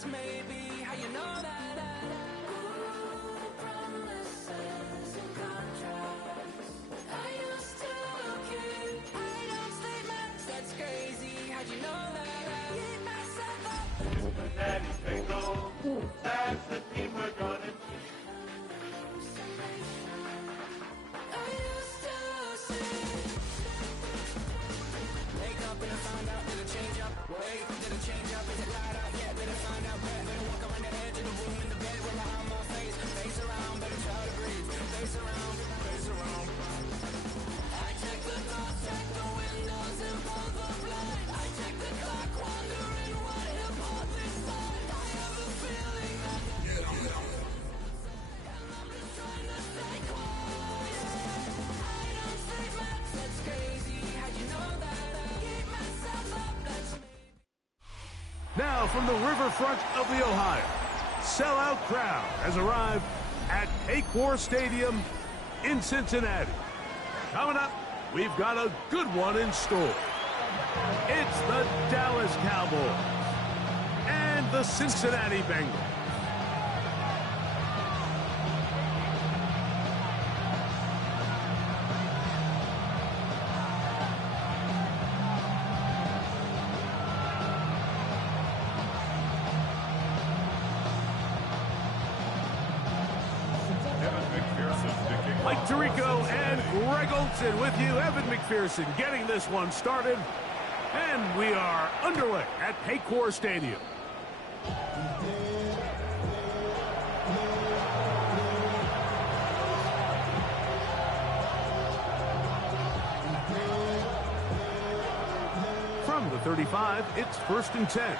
That's maybe how you know that. Promises and contracts. I used to keep. I don't statements. That's crazy. How'd you know that? Keep myself up. Cincinnati Bengals. That's the team we're gonna keep. I used to see. Wake up and I find out that it change up. Wait, did it change up? Is it light out yet? Did it find out? Better walk around the edge of the room in the bed with my arm on my face. Face around, better try to breathe. Face around, face around. I check the doors, check the windows and pull the blind. I check the clock, wondering what hip hop is like. I have a feeling that and I'm just trying to stay quiet. I don't say much, that's crazy. How'd you know that? Keep myself up, that's me. Now from the riverfront of the Ohio, sellout crowd has arrived at Paycor Stadium in Cincinnati. Coming up, we've got a good one in store. It's the Dallas Cowboys and the Cincinnati Bengals. Mike Tirico and Greg Olson with you. Evan McPherson getting this one started. And we are underway at Paycor Stadium. From the 35, it's 1st and 10.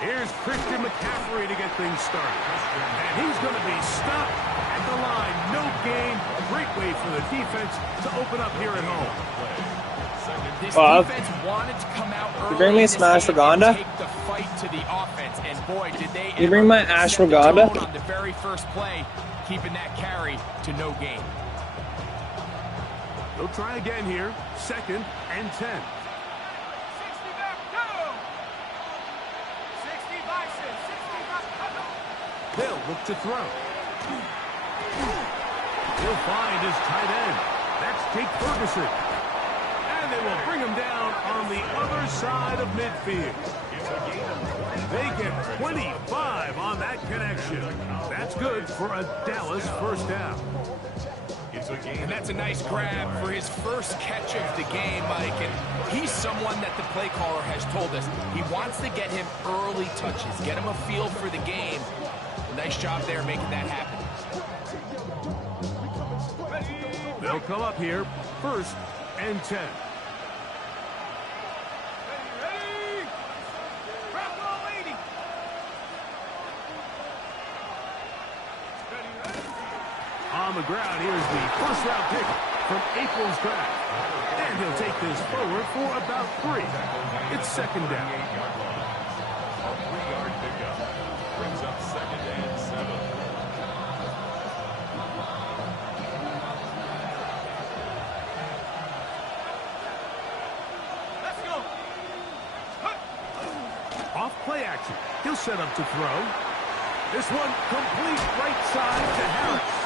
Here's Christian McCaffrey to get things started. And he's going to be stopped at the line. No gain. Great way for the defense to open up here at home. This defense wanted to come out early. You bring me some ashwagandha? Take the fight to the offense, and boy, did they You bring my ashwagandha? on the very first play, keeping that carry to no gain. They'll try again here. 2nd and 10. They'll look to throw. He'll find his tight end. That's Jake Ferguson. And they will bring him down on the other side of midfield. They get 25 on that connection. That's good for a Dallas first down. And that's a nice grab for his first catch of the game, Mike. And he's someone that the play caller has told us he wants to get him early touches, get him a feel for the game. Nice job there making that happen. They'll come up here, 1st and 10. On the ground, here's the first-round pick from April's draft. And he'll take this forward for about 3. It's 2nd down. A 3-yard pickup brings up 2nd and 7. Let's go. Off play action. He'll set up to throw. This one complete right side to Harris.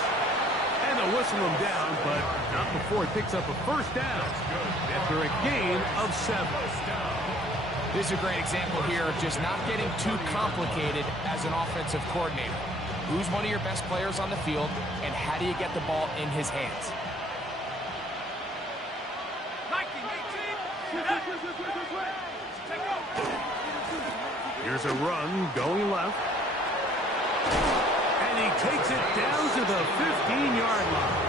And they'll whistle him down, but not before he picks up a first down after a gain of 7. This is a great example here of just not getting too complicated as an offensive coordinator. Who's one of your best players on the field, and how do you get the ball in his hands? Here's a run going left. And he takes it down to the 15-yard line.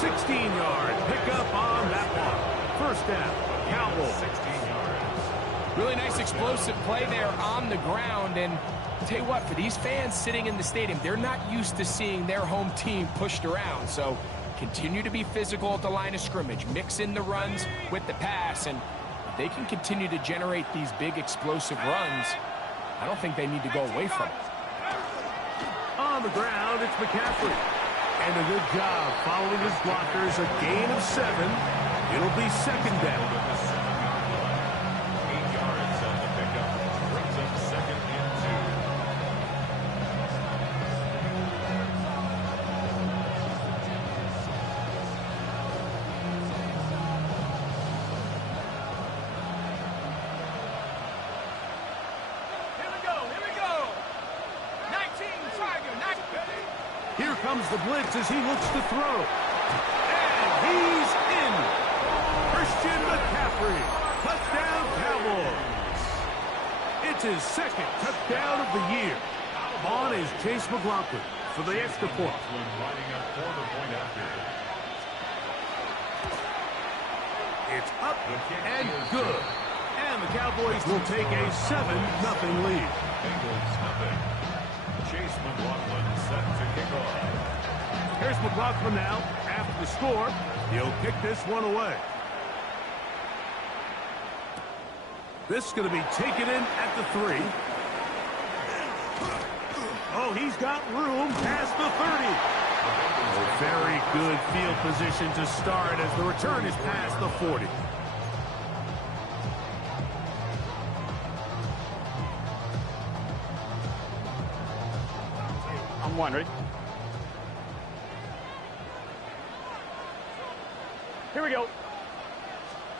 16-yard pickup on that one. First down, Cowboys. 16 yards. Really nice explosive play there on the ground. And I'll tell you what, for these fans sitting in the stadium, they're not used to seeing their home team pushed around. So continue to be physical at the line of scrimmage. Mix in the runs with the pass. And if they can continue to generate these big explosive runs, I don't think they need to go away from it. On the ground, it's McCaffrey. And a good job following his blockers. A gain of 7. It'll be second down. 8 yards on the pickup. Brings up second and 2. Here comes the blitz as he looks to throw. And he's in. Christian McCaffrey. Touchdown, Cowboys. It's his second touchdown of the year. On is Chase McLaughlin for the extra point. Lining up for the point after. It's up and good. And the Cowboys will take a 7-0 lead. Bengals nothing. Chase McLaughlin set to kick off. Here's McLaughlin now. After the score, he'll kick this one away. This is going to be taken in at the 3. Oh, he's got room past the 30. A very good field position to start as the return is past the 40. On one, ready? Here we go.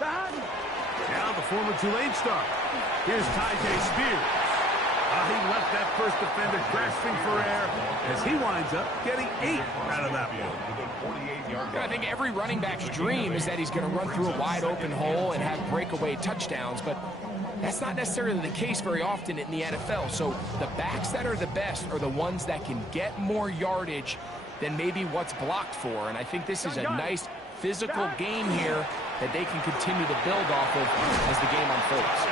Now the former Tulane star. Here's Tyjae Spears. He left that first defender grasping for air as he winds up getting 8 out of that one. I think every running back's dream is that he's going to run through a wide open hole and have breakaway touchdowns, but that's not necessarily the case very often in the NFL. So the backs that are the best are the ones that can get more yardage than maybe what's blocked for. And I think this is a nice physical game here that they can continue to build off of as the game unfolds.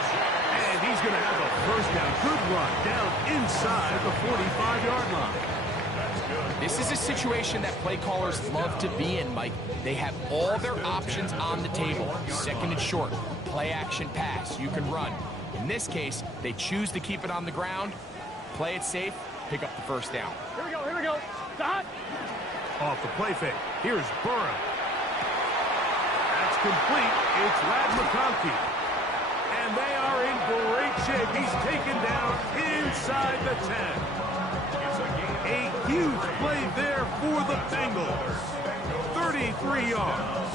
And he's going to have a first down. Good run down inside the 45-yard line. This is a situation that play callers love to be in, Mike. They have all their options on the table. Second and short, play action pass, you can run. In this case, they choose to keep it on the ground, play it safe, pick up the first down. Here we go, here we go. Dot. Off the play fake. Here's Burrow. That's complete. It's Ladd McConkey. And they are in great shape. He's taken down inside the 10. A huge play there for the Bengals. 33 yards.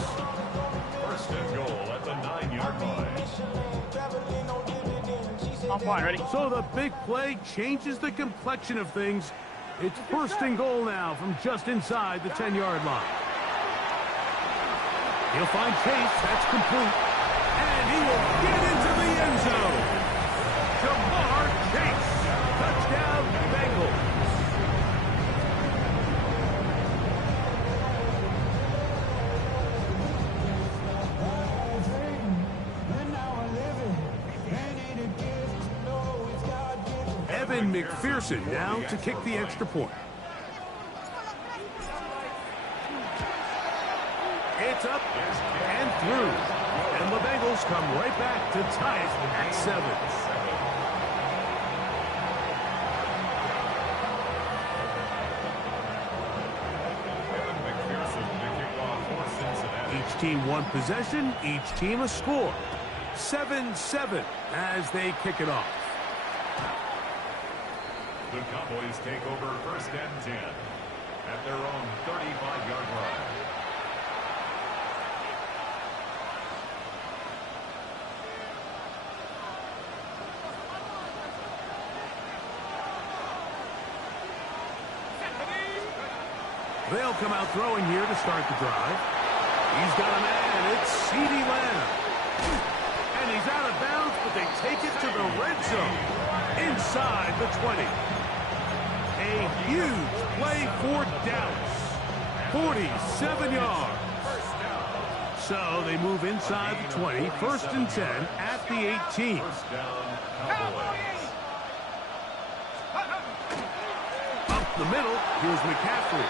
First and goal at the 9-yard line. On one, ready? So the big play changes the complexion of things. It's first and goal now from just inside the 10-yard line. He'll find Chase. That's complete. And he will get into the end zone. Jamar Chase. Touchdown, Bengals. Evan McPherson now to kick the extra point. It's up and through. And the Bengals come right back to tie it at 7. Each team one possession, each team a score. 7-7 as they kick it off. The Cowboys take over first and 10 at their own 35-yard line. They'll come out throwing here to start the drive. He's got a man. It's CeeDee Lamb. And he's out of bounds, but they take it to the red zone. Inside the 20. A huge play for Dallas. 47 yards. So they move inside the 20. First and 10 at the 18. First down, Cowboys. Up the middle, here's McCaffrey.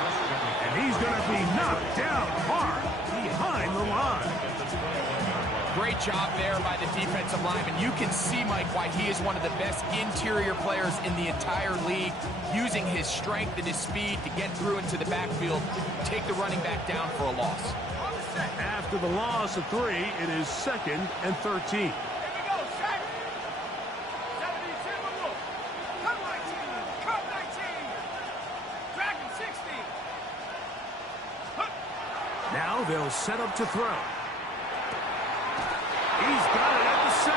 And he's going to be knocked down hard behind the line. Great job there by the defensive lineman. You can see, Mike, why he is one of the best interior players in the entire league, using his his strength and his speed to get through into the backfield, take the running back down for a loss. After the loss of 3, it is 2nd and 13. Now they'll set up to throw. He's got it at the 7.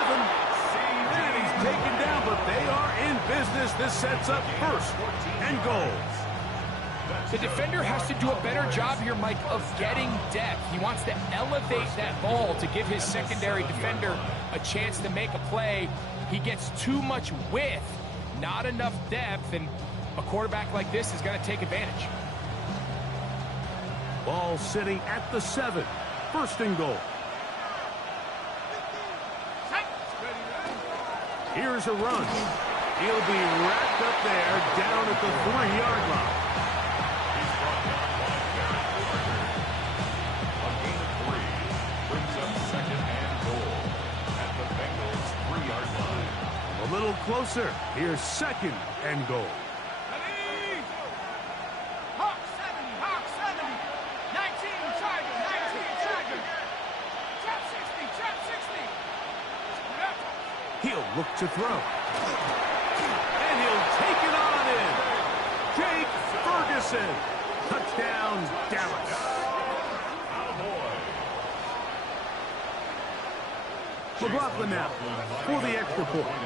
And he's taken down, but they are in business. This sets up 1st and goal. The defender has to do a better job here, Mike, of getting depth. He wants to elevate that ball to give his secondary defender a chance to make a play. He gets too much width, not enough depth, and a quarterback like this is going to take advantage. Ball sitting at the 7. 1st and goal. Here's a run. He'll be wrapped up there down at the 3-yard line. He's brought down by Barrett Overton. A gain of 3 brings up 2nd and goal at the Bengals 3-yard line. A little closer. Here's 2nd and goal. He'll look to throw. And he'll take it on in. Jake Ferguson. Touchdown, Dallas. McLaughlin now for the extra point.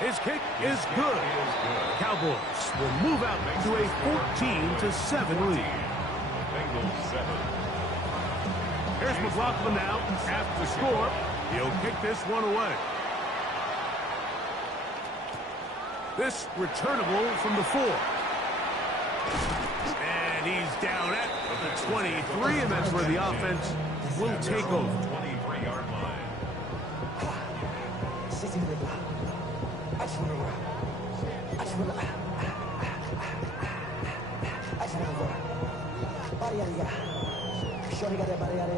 His kick is good. Cowboys will move out to a 14-7 lead. Bengals 7. Here's McLaughlin now after the score. He'll kick this one away. This returnable from the 4. And he's down at the 23, and that's where the offense will take over. 23-yard line. Shorty got that body out of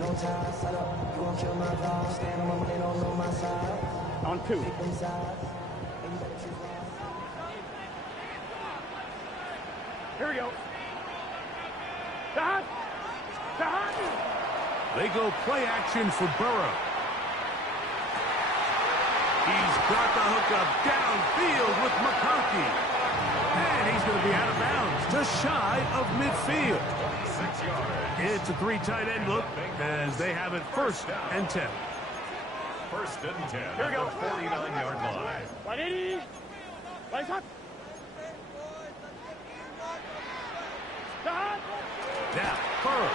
no time, set up, you won't kill my vibe. Stand on my money, don't know my side. On 2. Here we go. Dot. They go play action for Burrow. He's got the hook up downfield with McConkey. And he's going to be out of bounds, just shy of midfield. 6 yards. It's a 3 tight end look as they have it 1st and 10. 1st and 10. Here we go. 49-yard line. 180. Lights up. Dot. Now, Burrow.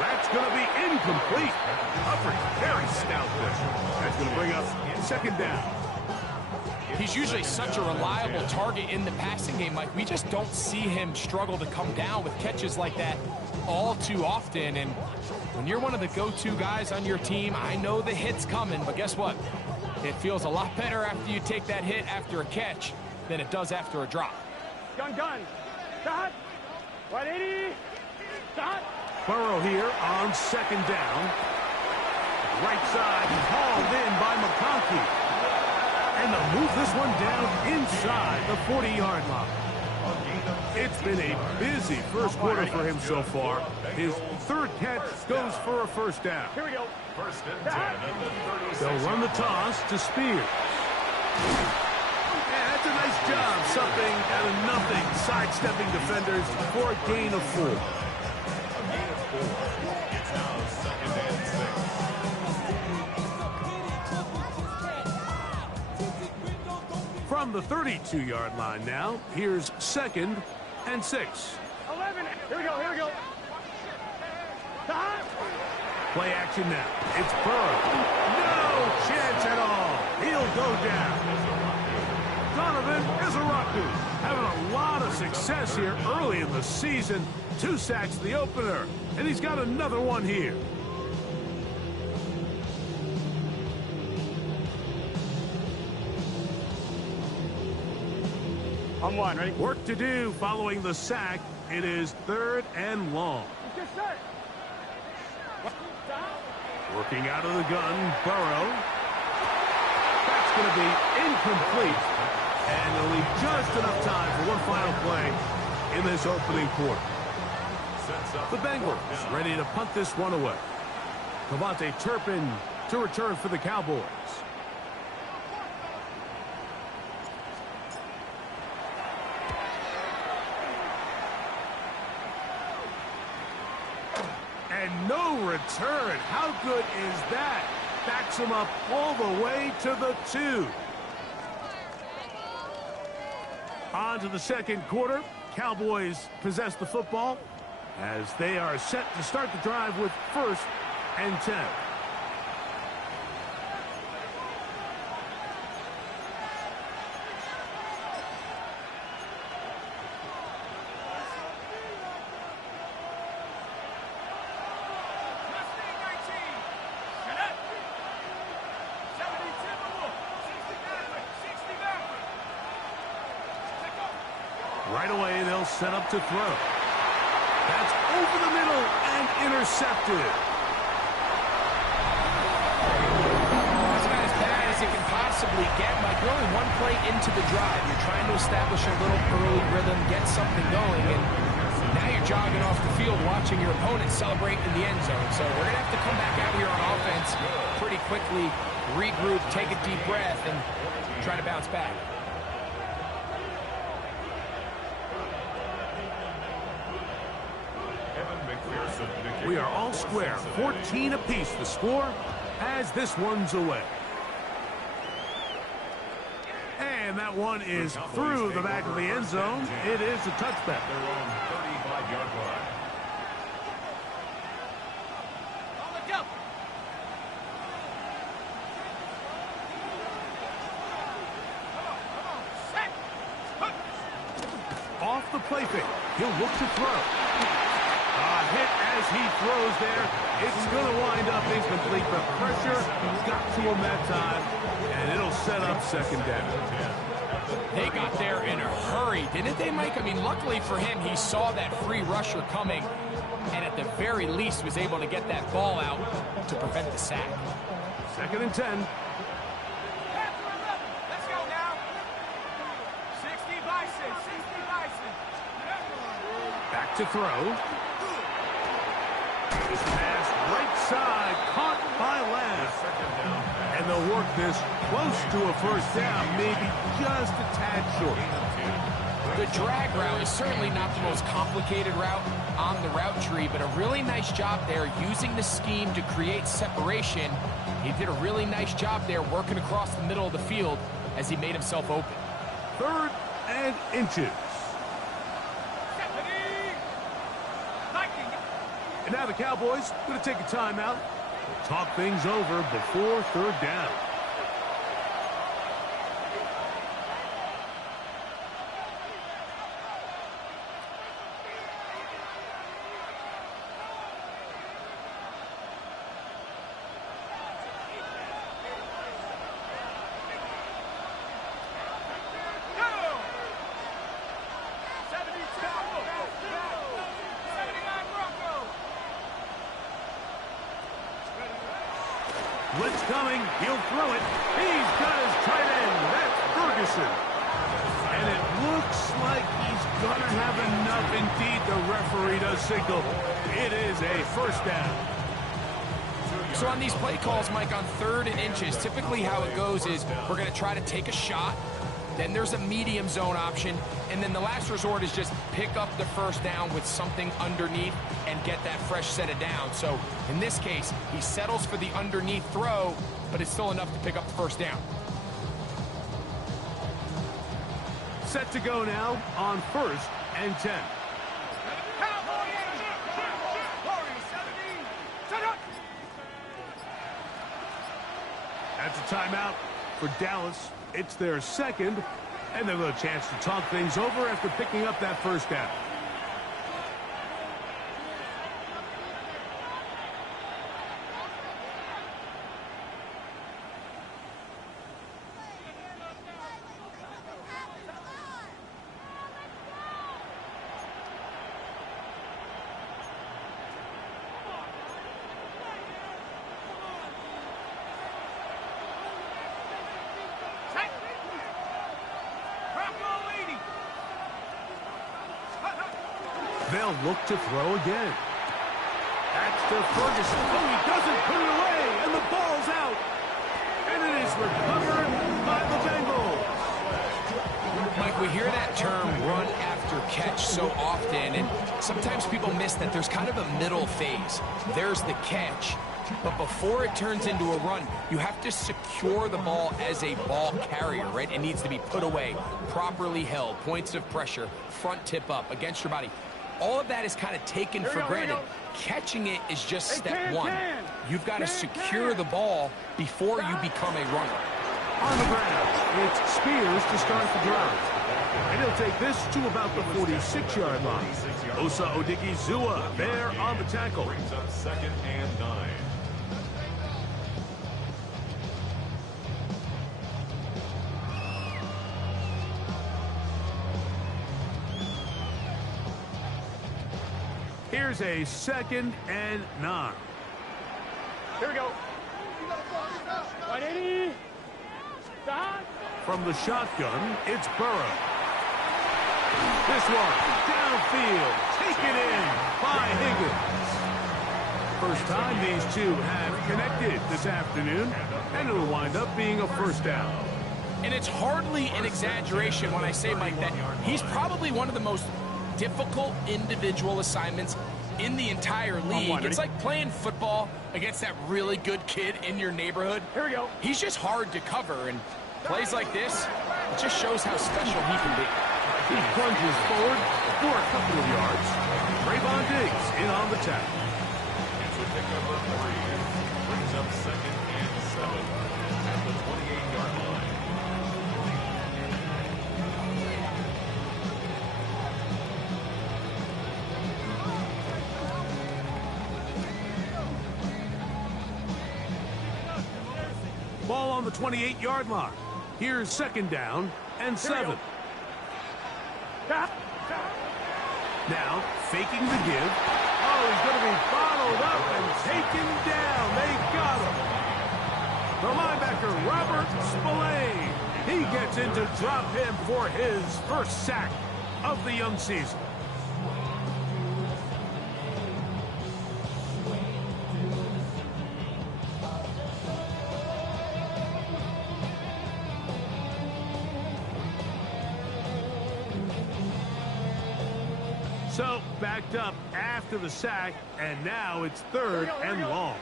That's going to be incomplete. Humphrey, very stout there. That's going to bring up 2nd down. He's usually such a reliable target in the passing game, Mike. We just don't see him struggle to come down with catches like that all too often. And when you're one of the go-to guys on your team, I know the hit's coming, but guess what? It feels a lot better after you take that hit after a catch than it does after a drop. Gun. Dot. 180. Dot. Burrow here on 2nd down. Right side, he's hauled in by McConkey. And they'll move this one down inside the 40-yard line. It's been a busy first quarter for him so far. His 3rd catch goes for a 1st down. Here we go. 1st and 10 at the 36. They'll run the toss to Spears. Yeah, that's a nice job. Something out of nothing. Sidestepping defenders for a gain of 4. A gain of 4. It's now 2nd and 6. From the 32-yard line now, here's 2nd and 6. 11. Here we go. Dot. Play action now. It's Burrow. No chance at all. He'll go down. Donovan Izaraku having a lot of success here early in the season. 2 sacks the opener, and he's got another one here. On 1, ready? Work to do following the sack. It is 3rd and long. Just set. Working out of the gun, Burrow. That's going to be incomplete. And they'll leave just enough time for one final play in this opening quarter. The Bengals ready to punt this one away. Devontae Turpin to return for the Cowboys. And no return. How good is that? Backs him up all the way to the 2. On to the second quarter. Cowboys possess the football as they are set to start the drive with 1st and 10. Right away, they'll set up to throw. That's over the middle and intercepted. That's about as bad as it can possibly get. Mike, we're only one play into the drive. You're trying to establish a little early rhythm, get something going, and now you're jogging off the field watching your opponent celebrate in the end zone. So we're going to have to come back out here on offense pretty quickly, regroup, take a deep breath, and try to bounce back. We are all square, 14 apiece the score as this one's away. And that one is through the back of the end zone. It is a touchback. Their own 35-yard line. Off the play fake, he'll look to throw. A hit as he throws there. It's going to wind up incomplete, but pressure got to him that time, and it'll set up 2nd down. They got there in a hurry, didn't they, Mike? I mean, luckily for him, he saw that free rusher coming, and at the very least was able to get that ball out to prevent the sack. 2nd and 10. Let's go now. 60 Bison, 60 Bison. Back to throw. This pass right side, caught by Lamb. And they'll work this close to a 1st down, maybe just a tad short. The drag route is certainly not the most complicated route on the route tree, but a really nice job there using the scheme to create separation. He did a really nice job there working across the middle of the field as he made himself open. 3rd and inches. And now the Cowboys going to take a timeout. Talk things over before 3rd down. Blitz coming. He'll throw it. He's got his tight end. That's Ferguson. And it looks like he's going to have enough. Indeed, the referee does signal. It is a 1st down. So on these play calls, Mike, on 3rd and inches, typically how it goes is we're going to try to take a shot. Then there's a medium zone option. And then the last resort is just pick up the 1st down with something underneath and get that fresh set of down. So in this case, he settles for the underneath throw, but it's still enough to pick up the 1st down. Set to go now on 1st and 10. That's a timeout for Dallas. It's their 2nd, and they'll have a chance to talk things over after picking up that 1st down. They'll look to throw again. That's to Ferguson. Oh, he doesn't put it away, and the ball's out. And it is recovered by the Bengals. Mike, we hear that term run after catch so often, and sometimes people miss that there's kind of a middle phase. There's the catch, but before it turns into a run, you have to secure the ball as a ball carrier, right? It needs to be put away, properly held, points of pressure, front tip up, against your body. All of that is kind of taken for granted. Catching it is just step one. You've got to secure the ball before you become a runner. On the ground, it's Spears to start the drive. And he'll take this to about the 46-yard line. Osa Odigizua there on the tackle. Brings up 2nd and 9. Here's a 2nd and 9. Here we go. 180. From the shotgun, it's Burrow. This one, downfield, taken in by Higgins. First time these two have connected this afternoon, and it'll wind up being a first down. And it's hardly an exaggeration when I say, Mike, that he's probably one of the most difficult individual assignments in the entire league. It's like playing football against that really good kid in your neighborhood. Here we go. He's just hard to cover, and plays like this, it just shows how special he can be. He plunges forward for a couple of yards. Trayvon Diggs in on the tackle. It's a pickup of 3. Brings up 2nd and 7 at the 28-yard line. Ball on the 28-yard line. Here's 2nd down and 7. Now, faking the give. Oh, he's going to be bottled up and taken down. They got him. The linebacker, Robert Spillane. He gets in to drop him for his first sack of the young season. So, backed up after the sack, and now it's 3rd and long.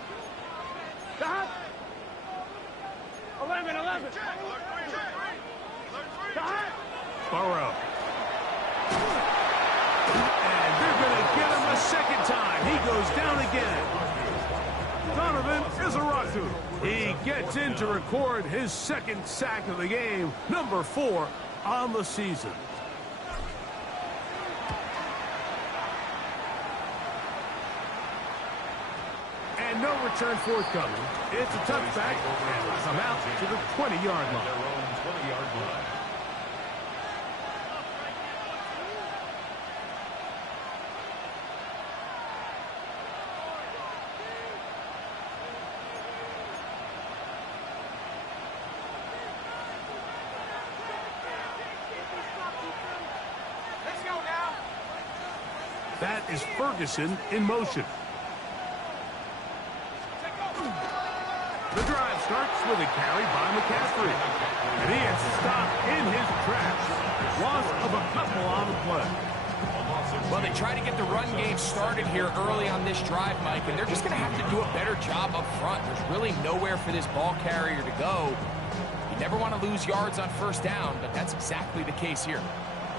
11. Burrow. And they're going to get him a second time. He goes down again. Donovan Izaraku. He gets in to record his 2nd sack of the game, number 4 on the season. And no return forthcoming. It's a touchback, and it'll come out to the 20-yard line. Their own 20-yard line. Let's go now. That is Ferguson in motion. The drive starts with a carry by McCaffrey. And he is stopped in his tracks. Loss of a couple on the play. Well, they try to get the run game started here early on this drive, Mike, and they're just going to have to do a better job up front. There's really nowhere for this ball carrier to go. You never want to lose yards on 1st down, but that's exactly the case here.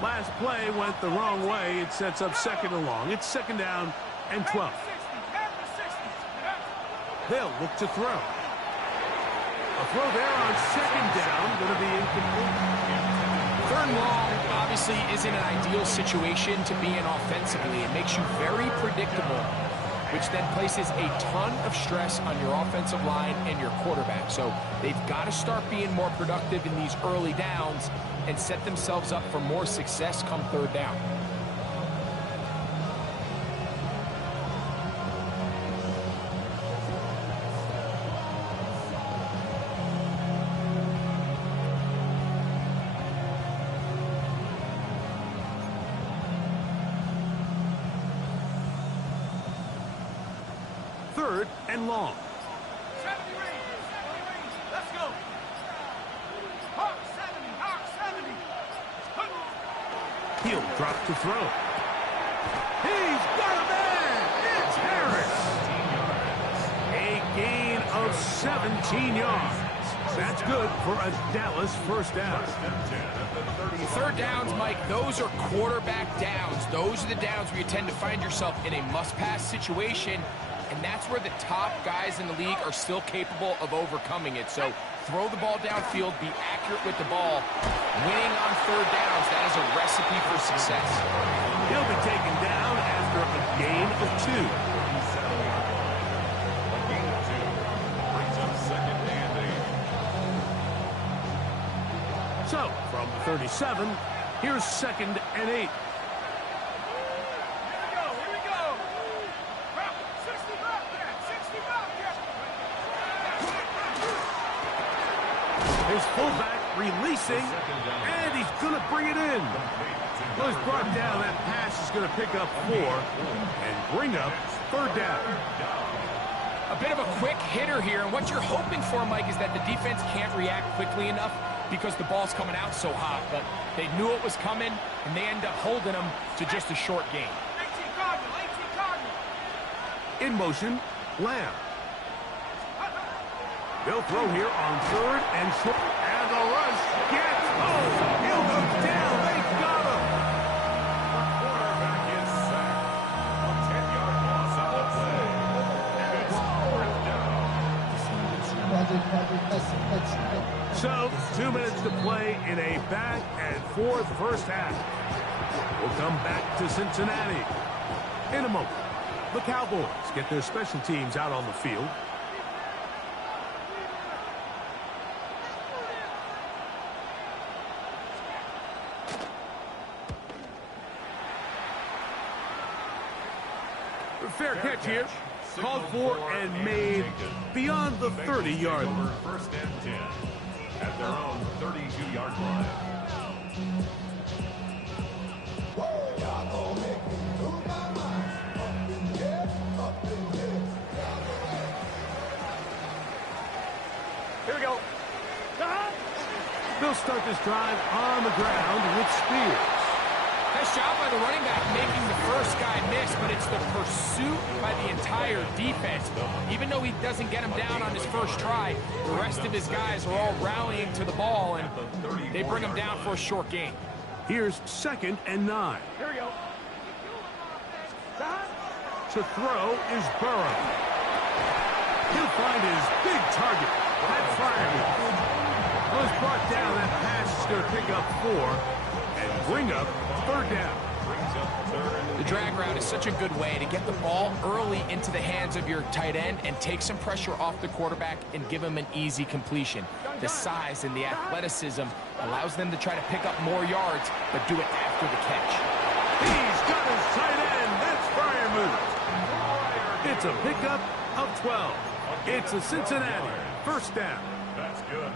Last play went the wrong way. It sets up 2nd and long. It's 2nd down and 12. They'll look to throw. A throw there on 2nd down, going to be incomplete. 3rd and long obviously isn't an ideal situation to be in offensively. It makes you very predictable, which then places a ton of stress on your offensive line and your quarterback. So they've got to start being more productive in these early downs and set themselves up for more success come 3rd down. third and long. 70 range. 70 range. Let's go. Hawk 70. Hawk 70. He'll drop to throw. He's got a man. It's Harris. A gain of 17 yards. That's good for a Dallas first down. Third downs, Mike, those are quarterback downs. Those are the downs where you tend to find yourself in a must-pass situation, and that's where the top guys in the league are still capable of overcoming it. So throw the ball downfield, be accurate with the ball. Winning on third downs, that is a recipe for success. He'll be taken down after a gain of 2. A gain of 2 brings up second and 8. So, from 37, here's second and 8. Here we go. 60 back there. 60 back there. His fullback releasing, and he's going to bring it in. Well, he's brought down. That pass is going to pick up 4 and bring up third down. A bit of a quick hitter here, and what you're hoping for, Mike, is that the defense can't react quickly enough because the ball's coming out so hot, but they knew it was coming, and they end up holding them to just a short gain. 18 Cardinal. 18 Cardinal. In motion, Lamb. They'll throw here on third and short. And the rush gets home. He'll go down. They got him. Quarterback is sacked. A 10-yard loss on the play. And it's fourth down. So, 2 minutes to play in a back and forth first half. We'll come back to Cincinnati in a moment. The Cowboys get their special teams out on the field. Fair catch here. Called for and made beyond the 30-yard line. First and 10 at their own 32-yard line. Here we go. They'll start this drive on the ground with Spears. Nice job by the running back making the first guy miss, but it's the pursuit by the entire defense. Even though he doesn't get him down on his first try, the rest of his guys are all rallying to the ball, and they bring him down for a short gain. Here's second and 9. Here we go. To throw is Burrow. He'll find his big target. That fire was brought down. That pass is going to pick up 4 and bring up third down. The drag route is such a good way to get the ball early into the hands of your tight end and take some pressure off the quarterback and give him an easy completion. The size and the athleticism allows them to try to pick up more yards, but do it after the catch. He's got his tight end. That's fire move. It's a pickup of 12. It's a Cincinnati first down. That's good.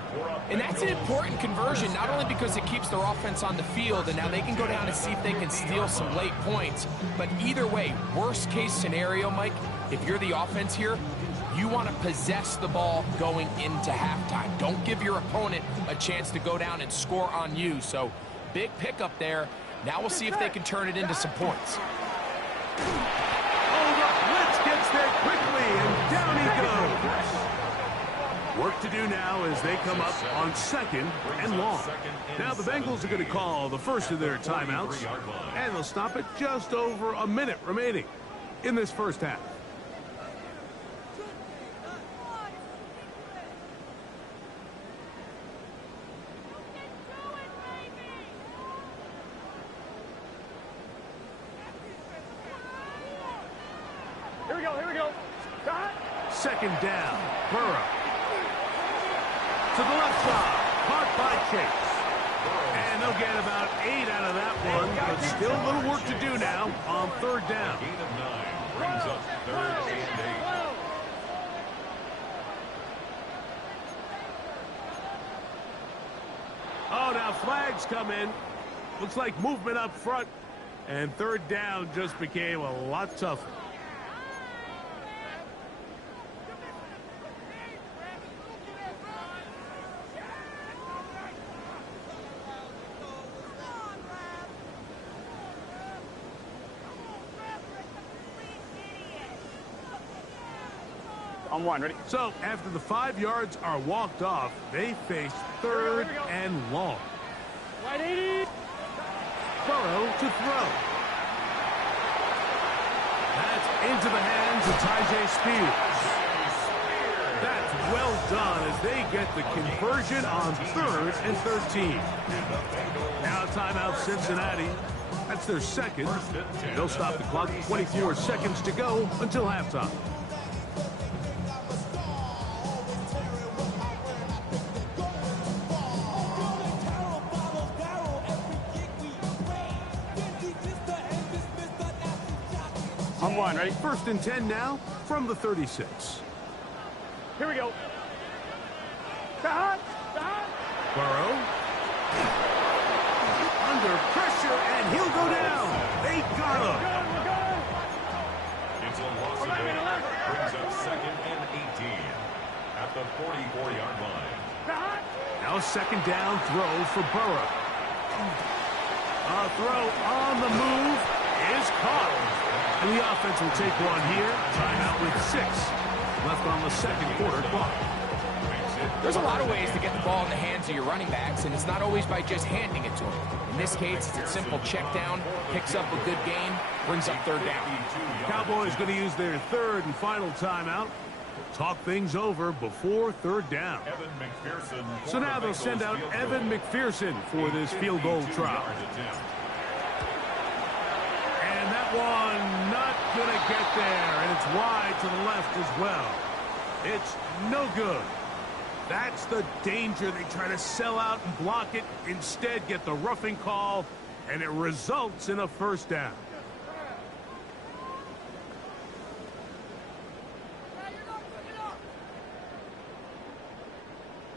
And that's an important conversion, not only because it keeps their offense on the field, and now they can go down and see if they can steal some late points. But either way, worst case scenario, Mike, if you're the offense here, you want to possess the ball going into halftime. Don't give your opponent a chance to go down and score on you. So big pickup there. Now we'll see if they can turn it into some points. Oh, the blitz gets there quickly, and down he goes. Work to do now as they come up on second and long. Now the Bengals are going to call the first of their timeouts, and they'll stop it just over a minute remaining in this first half. Here we go. Here we go. Second down, Burrow. To the left side, caught by Chase. And they'll get about 8 out of that one, but still a little work to do now on third down. Gain of 9 brings up third and 8. Oh, now flags come in. Looks like movement up front, and third down just became a lot tougher. On one, ready? So after the 5 yards are walked off, they face third and long. Wide 80. Burrow to throw. That's into the hands of Tyjae Spears. That's well done as they get the conversion on 3rd and 13. Now timeout Cincinnati. That's their second. They'll stop the clock. 24 seconds to go until halftime. On one, ready? 1st and 10 now from the 36. Here we go. Stop. Burrow. Under pressure, and he'll go down. They got him. It's a loss of 8. Brings up 2nd and 18 at the 44-yard line. Now 2nd down throw for Burrow. A throw on the move is caught. And the offense will take one here. Timeout with 6 left on the 2nd quarter clock. There's a lot of ways to get the ball in the hands of your running backs, and it's not always by just handing it to them. In this case, it's a simple check down, picks up a good gain, brings up 3rd down. Cowboys going to use their 3rd and final timeout. Talk things over before 3rd down. Evan McPherson. So now they'll send out Evan McPherson for this field goal trial. And that one not going to get there, and it's wide to the left as well. It's no good. That's the danger. They try to sell out and block it. Instead, get the roughing call, and it results in a 1st down.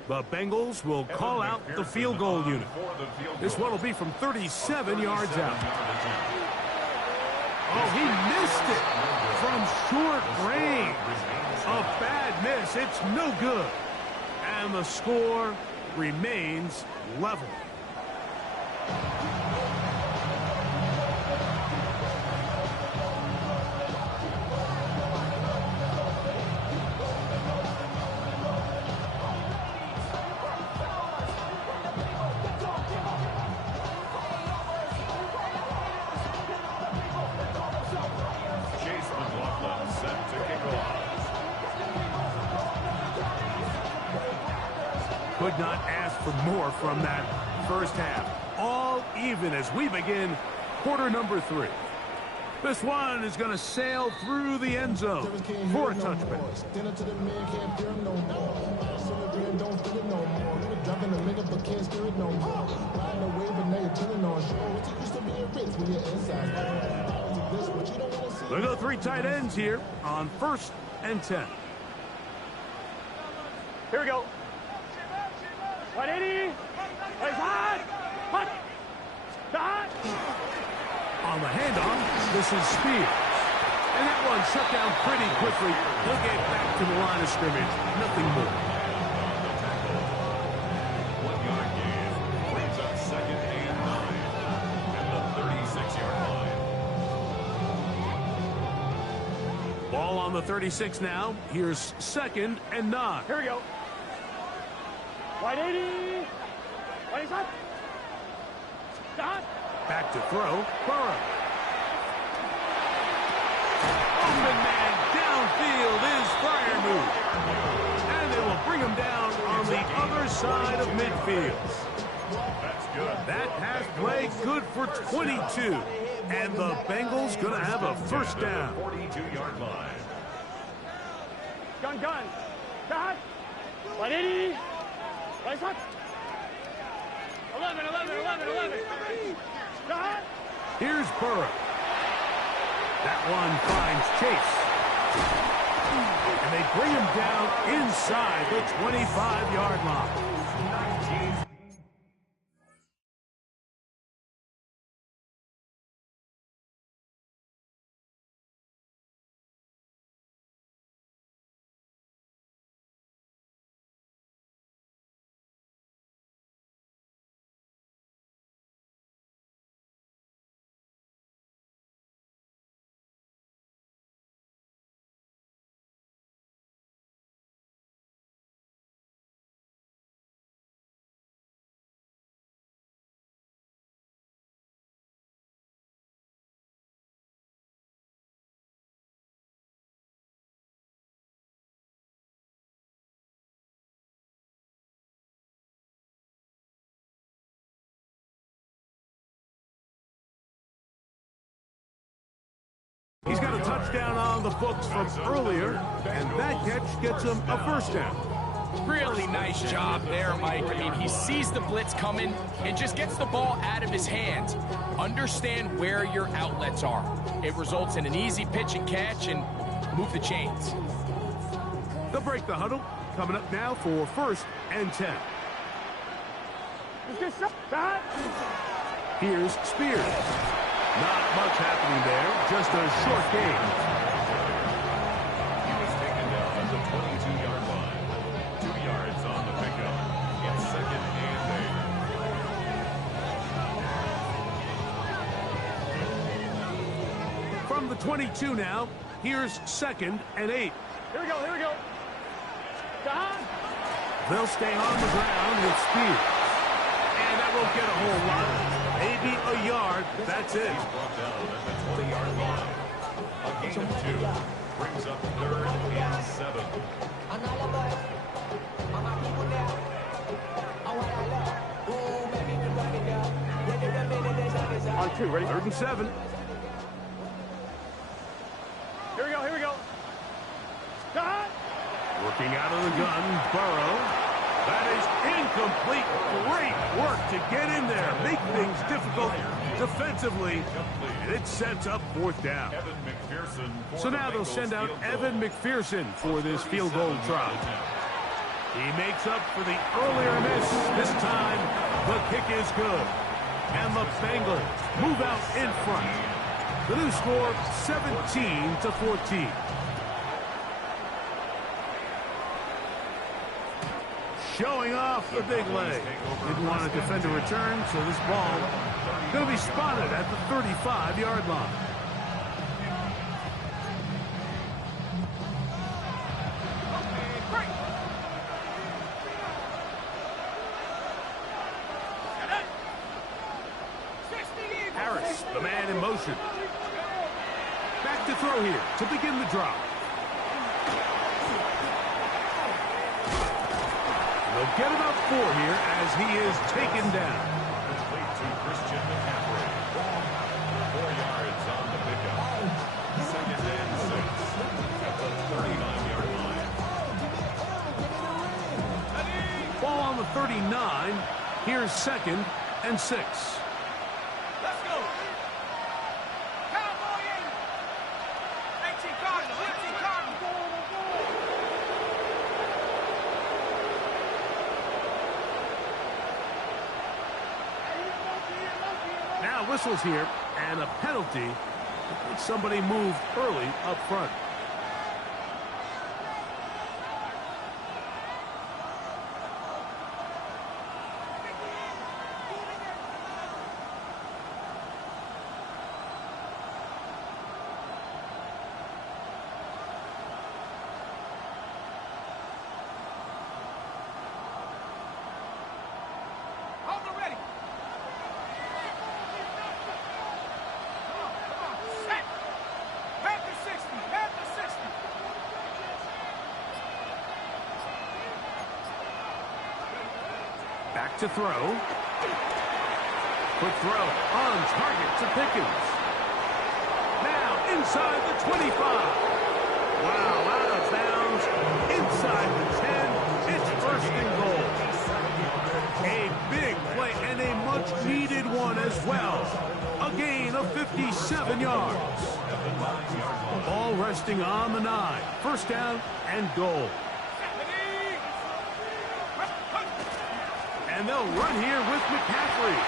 The Bengals will call out the field goal unit. This one will be from 37 yards out. Oh, he missed it from short range. A bad miss. It's no good. And the score remains level. Could not ask for more from that 1st half. All even as we begin quarter number 3. This one is going to sail through the end zone for a touchback. They'll go 3 tight ends here on 1st and 10. Here we go. 180. Hot. On the handoff, this is Spears. And that one shut down pretty quickly. He'll get back to the line of scrimmage. Nothing more. 1-yard gain. Brings up 2nd and 9 at the 36-yard line. Ball on the 36 now. Here's 2nd and 9. Here we go. 180. 180. Stop. Back to throw. Burrow. Open man downfield is Freiermuth. And they will bring him down on the other side of midfield. That's good. That pass play good for 22. And the Bengals going to have a 1st down. 42-yard line. Gun. Stop. 180. 11. Stop. Here's Burrow. That one finds Chase. And they bring him down inside the 25-yard line. touchdown on the books from earlier, and that catch gets him a first down. Really nice job there, Mike. I mean, he sees the blitz coming and just gets the ball out of his hands. Understand where your outlets are. It results in an easy pitch and catch and move the chains. They'll break the huddle. Coming up now for 1st and 10. Here's Spears. Not much happening there, just a short game. He was taken down at the 22-yard line. 2 yards on the pickup. It's 2nd and 8. From the 22 now, here's 2nd and 8. Here we go, here we go. Don. They'll stay on the ground with Spears. And that won't get a whole lot. Maybe a yard. That's it. He's brought down at the 20-yard line. A gain of 2 brings up 3rd and 7. On 2, ready? 3rd and 7. Here we go, here we go. Don. Working out of the gun, Burrow. That is incomplete. Great work to get in there. Make things difficult defensively. And it sets up 4th down. Evan McPherson for So the now they'll Bengals send out field goal. Evan McPherson for this field goal try. He makes up for the earlier miss. This time, the kick is good. And the Bengals move out in front. The new score, 17-14. Showing off the big leg. Didn't want to defend a return, so this ball going to be spotted at the 35-yard line. Harris, the man in motion. Back to throw here to begin the drive. They'll get about 4 here as he is taken down. Complete to Christian McCaffrey. 4 yards on the pickup. 2nd and 6 at the 39-yard line. Ball on the 39. Here's 2nd and 6. Let's go. Cowboys. 18 Cardinals, 18 Cardinals. Now whistles here and a penalty. Somebody moved early up front. Hold the ready. Set. Panther 60. Panther 60. Back to throw. Quick throw on target to Pickens. Now inside the 25. Wow, out of bounds. Inside the 10. It's 1st and goal. A big play and a much-needed one as well. A gain of 57 yards. Ball resting on the 9. 1st down and goal. And they'll run here with McCaffrey.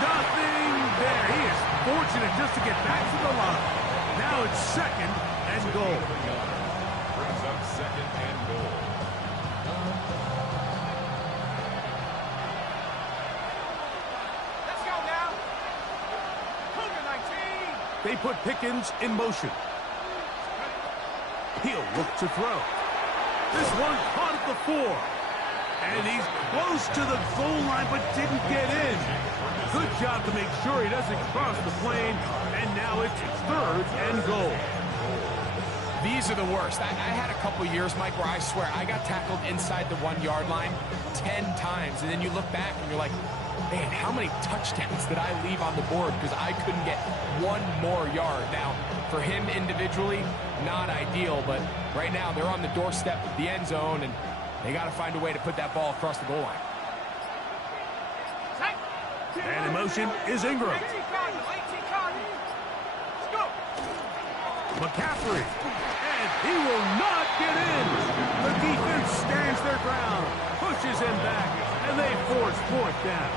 Nothing there. He is fortunate just to get back to the line. Now it's 2nd and goal. Brings up 2nd and goal. Let's go now. Cougar 19. They put Pickens in motion. He'll look to throw. This one caught at the 4. And he's close to the goal line, but didn't get in. Good job to make sure he doesn't cross the plane. And now it's 3rd and goal. These are the worst. I had a couple years, Mike, where I swear I got tackled inside the 1-yard line 10 times. And then you look back and you're like, man, how many touchdowns did I leave on the board because I couldn't get one more yard? Now, For him individually, not ideal, but right now they're on the doorstep of the end zone, and they got to find a way to put that ball across the goal line. And in motion is Ingram. McCaffrey. And he will not get in. The defense stands their ground, pushes him back, and they force fourth down.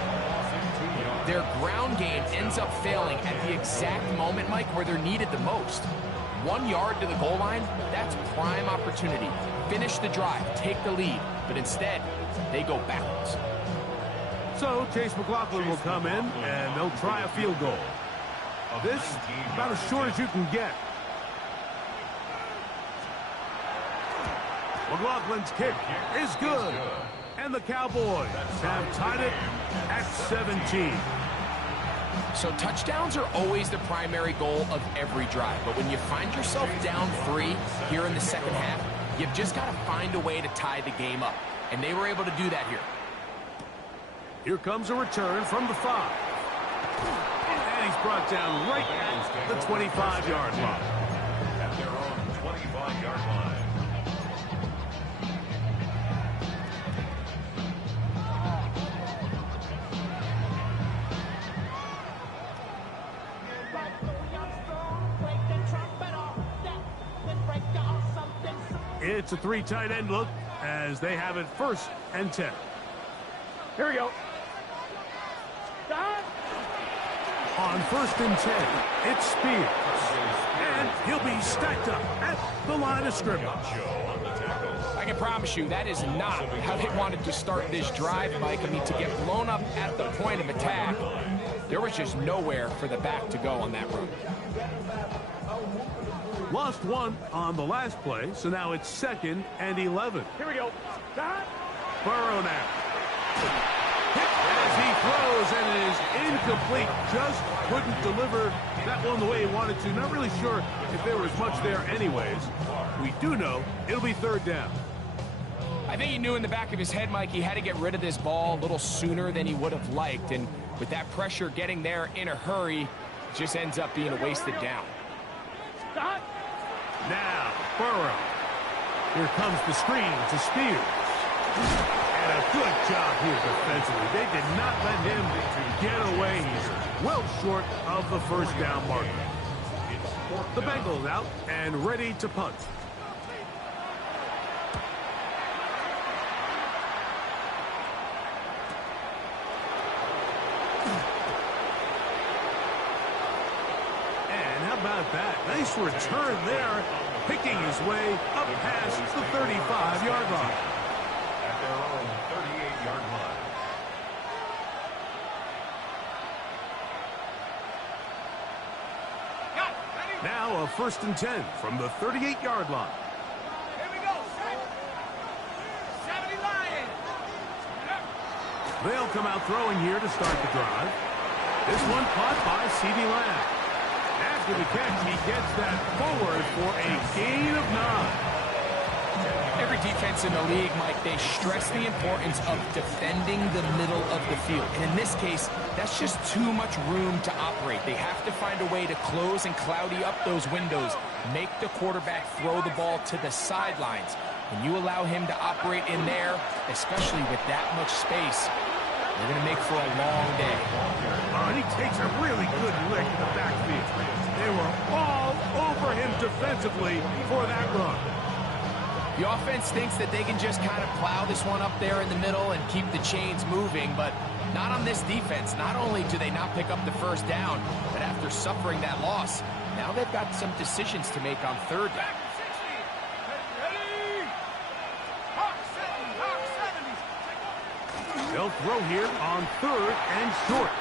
Their ground game ends up failing at the exact moment, Mike, where they're needed the most. 1 yard to the goal line, that's prime opportunity. Finish the drive, take the lead, but instead, they go backwards. So Chase McLaughlin will come in, and they'll try a field goal. This, about as short as you can get. McLaughlin's kick is good. And the Cowboys have tied it at 17. So touchdowns are always the primary goal of every drive. But when you find yourself down 3 here in the second half, you've just got to find a way to tie the game up. And they were able to do that here. Here comes a return from the 5. And he's brought down right at the 25-yard line. At their own 25-yard line. It's a 3 tight end look as they have it 1st and 10. Here we go. On 1st and 10, it's Spears. And he'll be stacked up at the line of scrimmage. I can promise you that is not how they wanted to start this drive, Mike. I mean, to get blown up at the point of attack, there was just nowhere for the back to go on that run. Lost 1 on the last play, so now it's 2nd and 11. Here we go. Burrow now. Hit as he throws, and it is incomplete. Just couldn't deliver that one the way he wanted to. Not really sure if there was much there anyways. We do know it'll be 3rd down. I think he knew in the back of his head, Mike, he had to get rid of this ball a little sooner than he would have liked. And with that pressure getting there in a hurry, it just ends up being a wasted down. Now, Burrow. Here comes the screen to Spears. And a good job here defensively. They did not let him get away here. Well short of the 1st down marker. The Bengals out and ready to punt. And how about that? Nice return there, picking his way up past the 35-yard line. At their own 38-yard line. Now a 1st and 10 from the 38-yard line. Here we go. 70 Lions. They'll come out throwing here to start the drive. This one caught by C.D. Lamb. After the catch, he gets that forward for a gain of 9. Every defense in the league, Mike, they stress the importance of defending the middle of the field. And in this case, that's just too much room to operate. They have to find a way to close and cloudy up those windows, make the quarterback throw the ball to the sidelines. When you allow him to operate in there, especially with that much space, they're going to make for a long day. Oh, and he takes a really good lick in the backfield. They were all over him defensively for that run. The offense thinks that they can just kind of plow this one up there in the middle and keep the chains moving, but not on this defense. Not only do they not pick up the 1st down, but after suffering that loss, now they've got some decisions to make on 3rd down. They'll throw here on 3rd and short.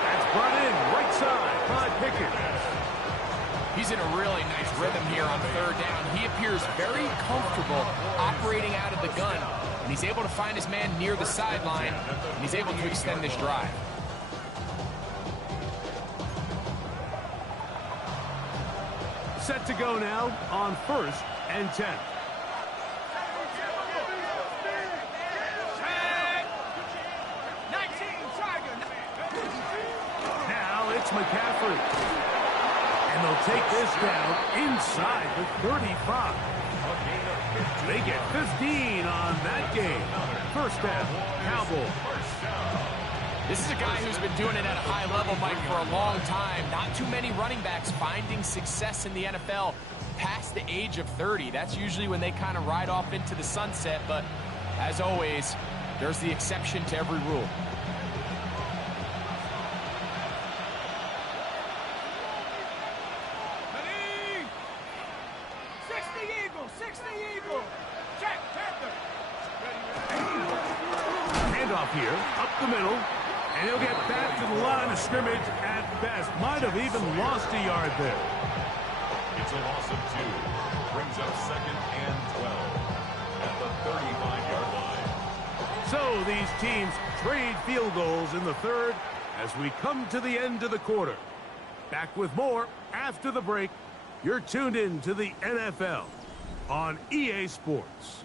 That's brought in right side by Pickett. He's in a really nice rhythm here on 3rd down. He appears very comfortable operating out of the gun, and he's able to find his man near the sideline, and he's able to extend this drive. Set to go now on 1st and 10. Now it's McCaffrey. And they'll take this down inside the 35. They get 15 on that game. First down, Cowboys. This is a guy who's been doing it at a high level, Mike, for a long time. Not too many running backs finding success in the NFL past the age of 30. That's usually when they kind of ride off into the sunset, but as always, there's the exception to every rule. Handoff here, up the middle, and he'll get back to the line of scrimmage at best. Might have even lost a yard there. It's a loss of 2. Brings up second and 12 at the 35-yard line. So these teams trade field goals in the third as we come to the end of the quarter. Back with more after the break. You're tuned in to the NFL on EA Sports.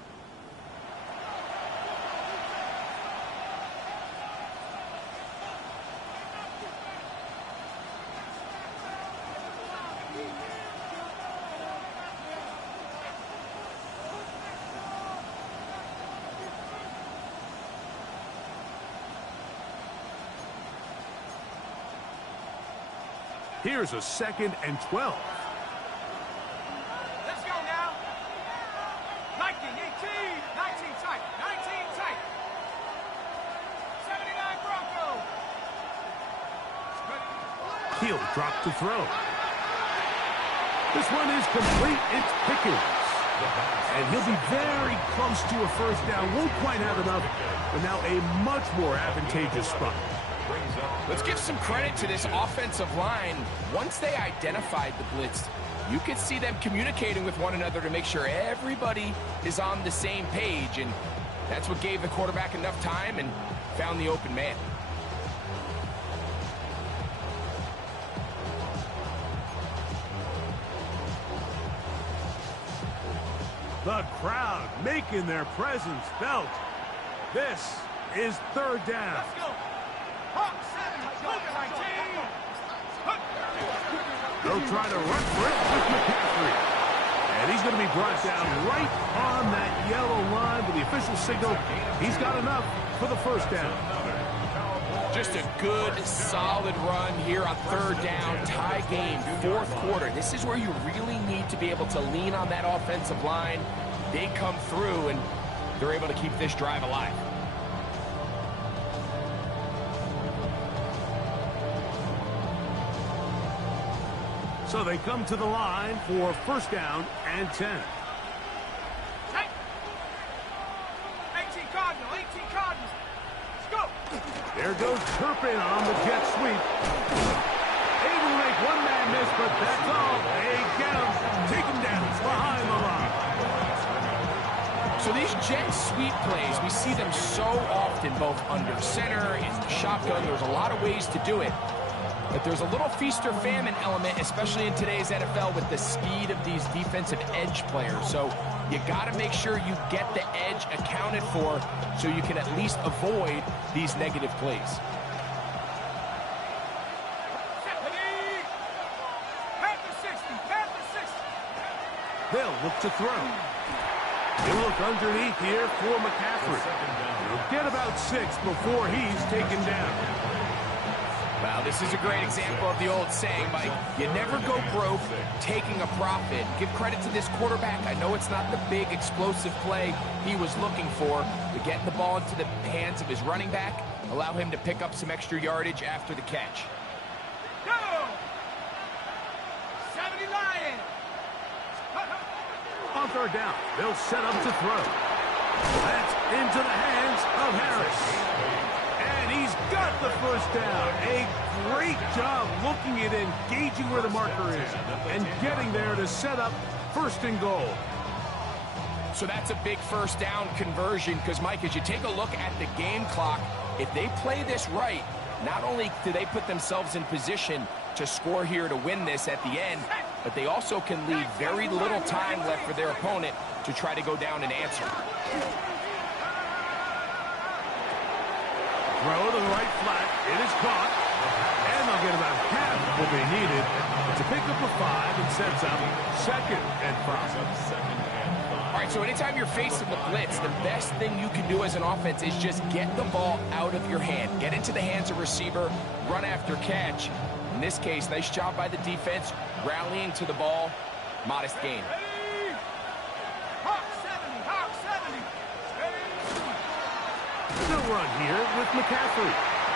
Here's a second and 12. Let's go now. 19, 18, 19 tight, 19 tight. 79 Broncos. He'll drop to throw. This one is complete. It's Pickens. And he'll be very close to a first down. Won't quite have enough, but now a much more advantageous spot. Let's give some credit to this offensive line. Once they identified the blitz, you could see them communicating with one another to make sure everybody is on the same page, and that's what gave the quarterback enough time and found the open man. The crowd making their presence felt. This is third down. Let's go. Hawk 7, They'll try to run for it with McCaffrey. And he's going to be brought down right on that yellow line with the official signal. He's got enough for the first down. Just a good, solid run here on third down, tie game, fourth quarter. This is where you really need to be able to lean on that offensive line. They come through, and they're able to keep this drive alive. So they come to the line for first down and 10. 18 Cardinal, 18 Cardinal. Let's go. There goes Turpin on the jet sweep. Able to make one man miss, but that's all. They get him. Take him down behind the line. So these jet sweep plays, we see them so often, both under center, in the shotgun. There's a lot of ways to do it. But there's a little feast or famine element, especially in today's NFL, with the speed of these defensive edge players. So you got to make sure you get the edge accounted for so you can at least avoid these negative plays. They'll look to throw. He'll look underneath here for McCaffrey. He'll get about 6 before he's taken down. Well, this is a great example of the old saying, Mike. You never go broke taking a profit. Give credit to this quarterback. I know it's not the big explosive play he was looking for, but getting the ball into the hands of his running back, allow him to pick up some extra yardage after the catch. Go! 70 Lions. On third down, they'll set up to throw. That's into the hands of Harris. And he's got the first down. A great job looking at engaging where the marker is and getting there to set up first and goal. So that's a big first down conversion because, Mike, as you take a look at the game clock, if they play this right, not only do they put themselves in position to score here to win this at the end, but they also can leave very little time left for their opponent to try to go down and answer. Throw to the right flat. It is caught. And they'll get about half of what they needed to pick up a 5 and sets up 2nd and 5. All right, so anytime you're facing the blitz, the best thing you can do as an offense is just get the ball out of your hand. Get into the hands of receiver, run after catch. In this case, nice job by the defense, rallying to the ball. Modest gain. Ready? Hawk 70, Hawk 70. Ready? Still run here with McCaffrey.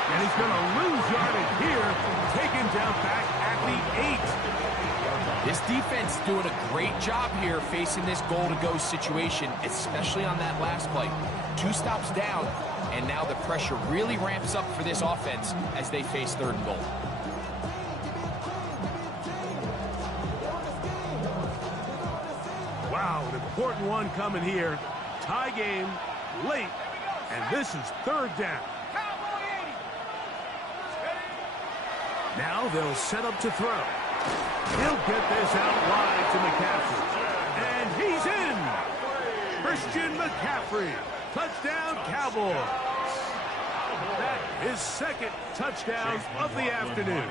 And he's going to lose yardage here, taken down back at the 8. This defense doing a great job here facing this goal-to-go situation, especially on that last play. 2 stops down, and now the pressure really ramps up for this offense as they face 3rd and goal. Wow, an important one coming here. Tie game, late, and this is 3rd down. Cowboy 80. Ready? Now they'll set up to throw. He'll get this out wide to McCaffrey. And he's in! Christian McCaffrey. Touchdown, Cowboys. That is 2nd touchdown of the afternoon.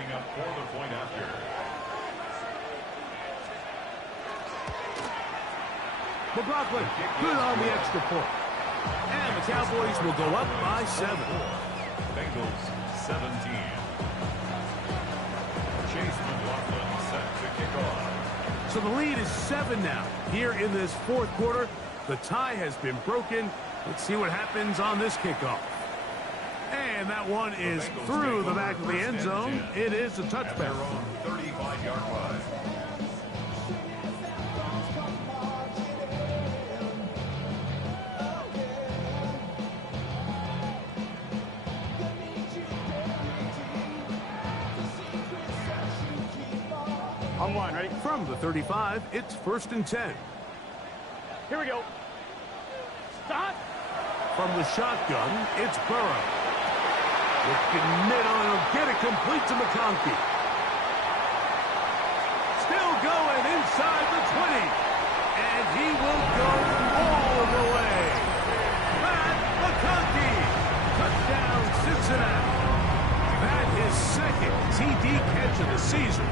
McLaughlin, good on the extra point. And the Cowboys will go up by 7. Bengals 17. Chase McLaughlin set to kick off. So the lead is 7 now. Here in this 4th quarter, the tie has been broken. Let's see what happens on this kickoff. And that one is through the back of the end zone. It is a touchback. 35-yard line. On 1, ready? From the 35, it's 1st and 10. Here we go. Stop. From the shotgun, it's Burrow. Looking middle, and he'll get it complete to McConkey. Still going inside the 20. And he will go all the way. Matt McConkey. Touchdown, Cincinnati. That is 2nd TD catch of the season.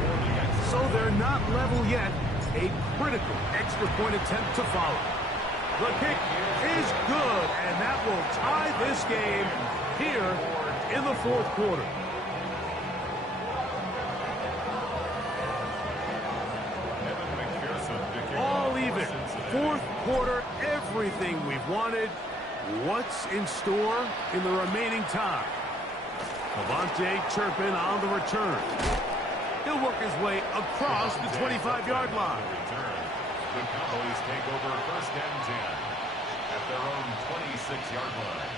So they're not level yet. A critical extra point attempt to follow. The kick is good, and that will tie this game here in the 4th quarter. All even. 4th quarter, everything we've wanted. What's in store in the remaining time? Avante Turpin on the return. He'll work his way across the 25-yard line. The Cowboys take over 1st and 10 at their own 26-yard line.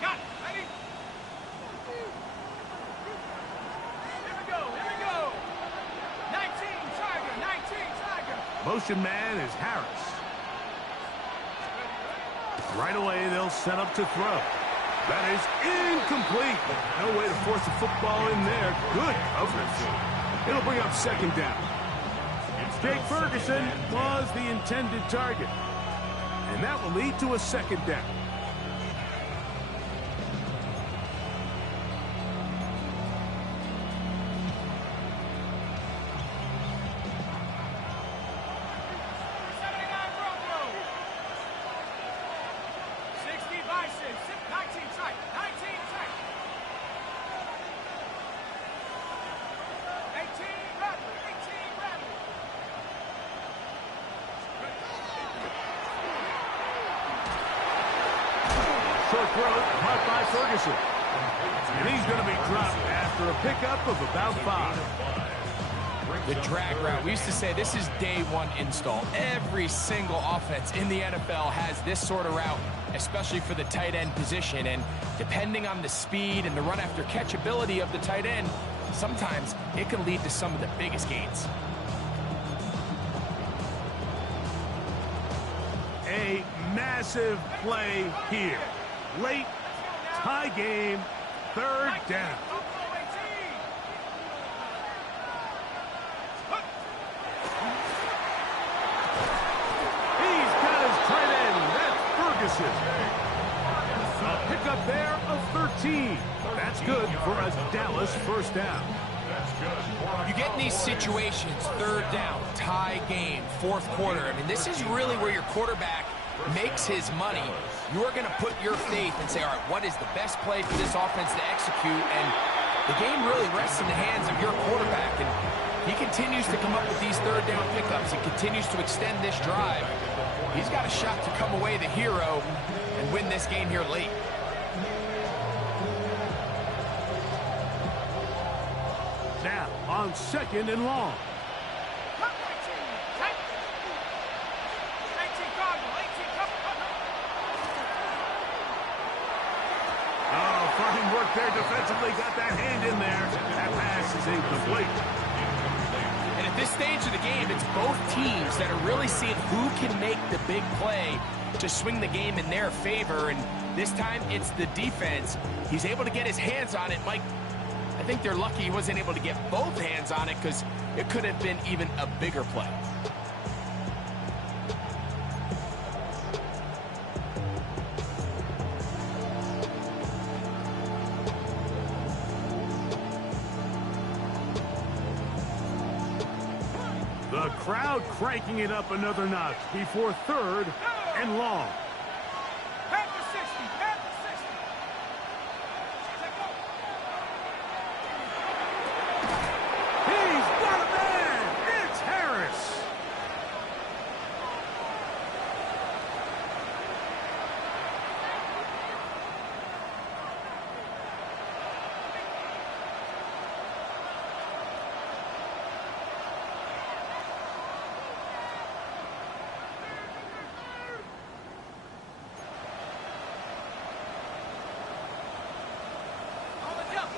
Got it. Ready? Here we go. Here we go. 19 Tiger. 19 Tiger. Motion man is Harris. Right away, they'll set up to throw. That is incomplete. No way to force the football in there. Good coverage. It'll bring up 2nd down. Jake Ferguson was the intended target. And that will lead to a 2nd down. Short throw, caught by Ferguson. And he's going to be dropped after a pickup of about 5. The drag route. We used to say this is day 1 install. Every single offense in the NFL has this sort of route, especially for the tight end position. And depending on the speed and the run after catch ability of the tight end, sometimes it can lead to some of the biggest gains. A massive play here. Late, Tie game, third down. He's got his tight end. That's Ferguson. A pickup there of 13. That's good for a Dallas first down. You get in these situations, third down, tie game, fourth quarter. I mean, this is really where your quarterback makes his money. You are going to put your faith and say, all right, what is the best play for this offense to execute? And the game really rests in the hands of your quarterback. And he continues to come up with these third down pickups. He continues to extend this drive. He's got a shot to come away the hero and win this game here late. Now on second and long. Oh, fine work there defensively. Got that hand in there. That pass is incomplete. And at this stage of the game, it's both teams that are really seeing who can make the big play to swing the game in their favor. And this time, it's the defense. He's able to get his hands on it. Mike, I think they're lucky he wasn't able to get both hands on it because it could have been even a bigger play. The crowd cranking it up another notch before third and long. He's got a man! It's Harris!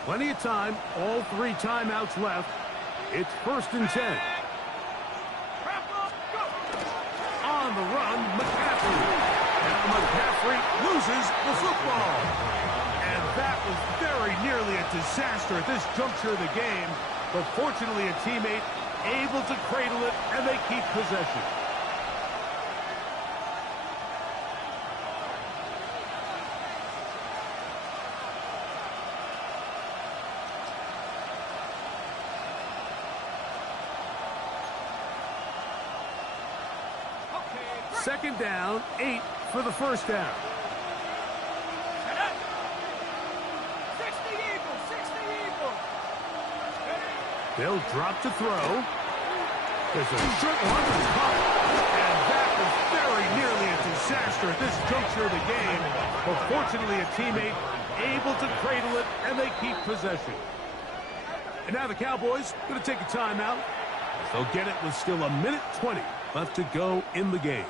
Plenty of time, all 3 timeouts left. It's 1st and 10. On the run, McCaffrey. Now McCaffrey loses the football. And that was very nearly a disaster at this juncture of the game. But fortunately, a teammate able to cradle it, and they keep possession. Second down, 8 for the first down. 60 Eagles. They'll drop to throw. There's a short one to caught. And that was very nearly a disaster at this juncture of the game. But fortunately, a teammate able to cradle it, and they keep possession. And now the Cowboys going to take a timeout. They'll get it with still 1:20 left to go in the game.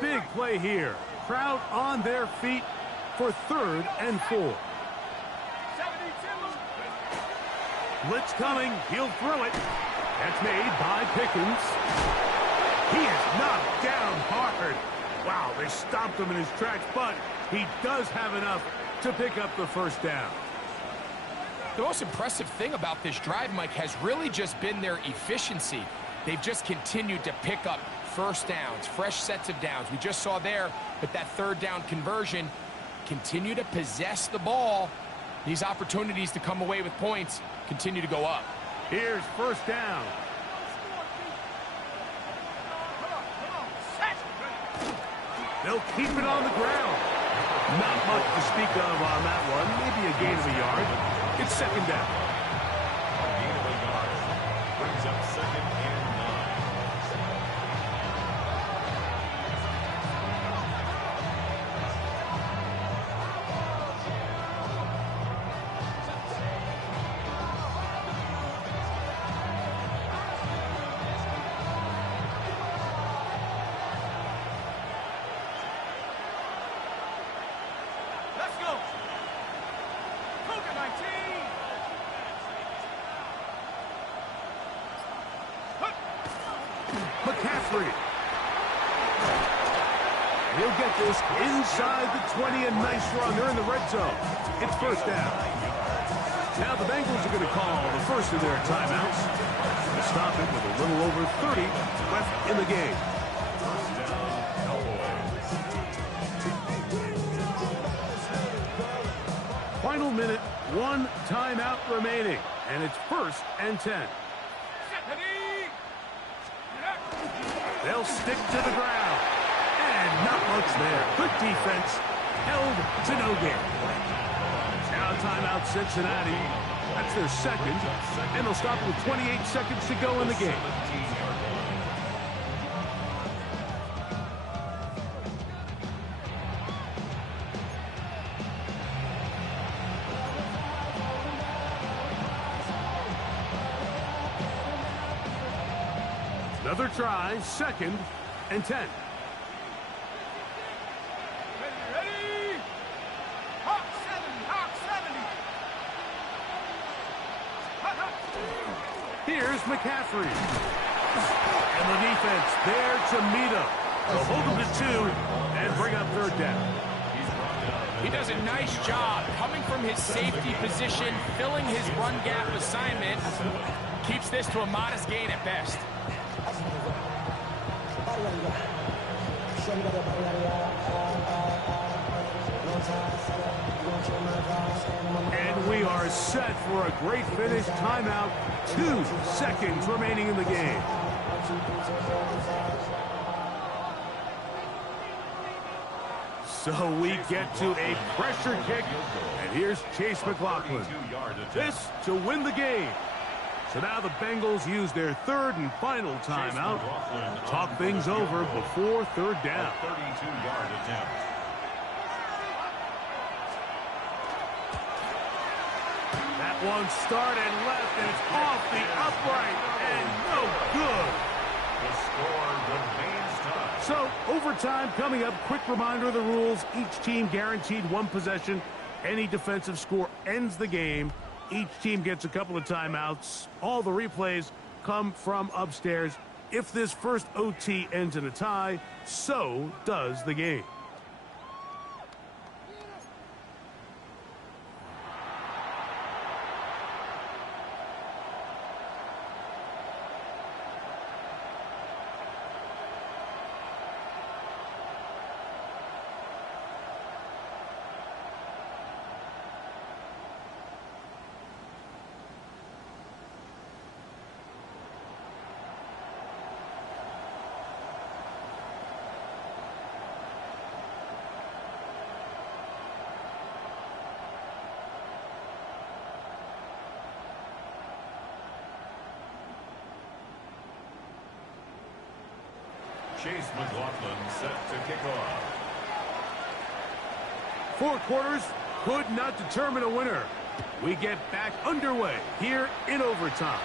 Big play here. Crowd on their feet for 3rd and 4. Blitz coming. He'll throw it. That's made by Pickens. He is knocked down hard. Wow, they stopped him in his tracks, but he does have enough to pick up the first down. The most impressive thing about this drive, Mike, has really just been their efficiency. They've just continued to pick up first downs, fresh sets of downs. We just saw there with that 3rd down conversion, continue to possess the ball. These opportunities to come away with points continue to go up. Here's first down. They'll keep it on the ground. Not much to speak of on that one. Maybe a gain of a yard. It's 2nd down. A gain of a yard brings up 2nd and 9. Let's go. Cougar 19. McCaffrey. He'll get this inside the 20, a nice run. They're in the red zone. It's first down. Now the Bengals are going to call the first of their timeouts to stop it with a little over 30 left in the game. Final minute, one timeout remaining, and it's first and 10. They'll stick to the ground. And not much there. Good defense. Held to no gain. Now timeout Cincinnati. That's their second. And they'll stop with 28 seconds to go in the game. Another try, second and 10. Ready? Hawk 70, Hawk 70. Here's McCaffrey. And the defense there to meet him. They'll hold him to 2 and bring up third down. He does a nice job coming from his safety position, filling his run gap assignment. Keeps this to a modest gain at best. And we are set for a great finish. Timeout. 2 seconds remaining in the game. So we get to a pressure kick. And here's Chase McLaughlin. This to win the game. So now the Bengals use their third and final timeout. Talk things over before third down. 32-yard attempt. That one started left, and it's off the upright, and no good. The score remains tied. So, overtime coming up. Quick reminder of the rules. Each team guaranteed one possession. Any defensive score ends the game. Each team gets a couple of timeouts. All the replays come from upstairs. If this first OT ends in a tie, so does the game. Chase McLaughlin set to kick off. 4 quarters could not determine a winner. We get back underway here in overtime.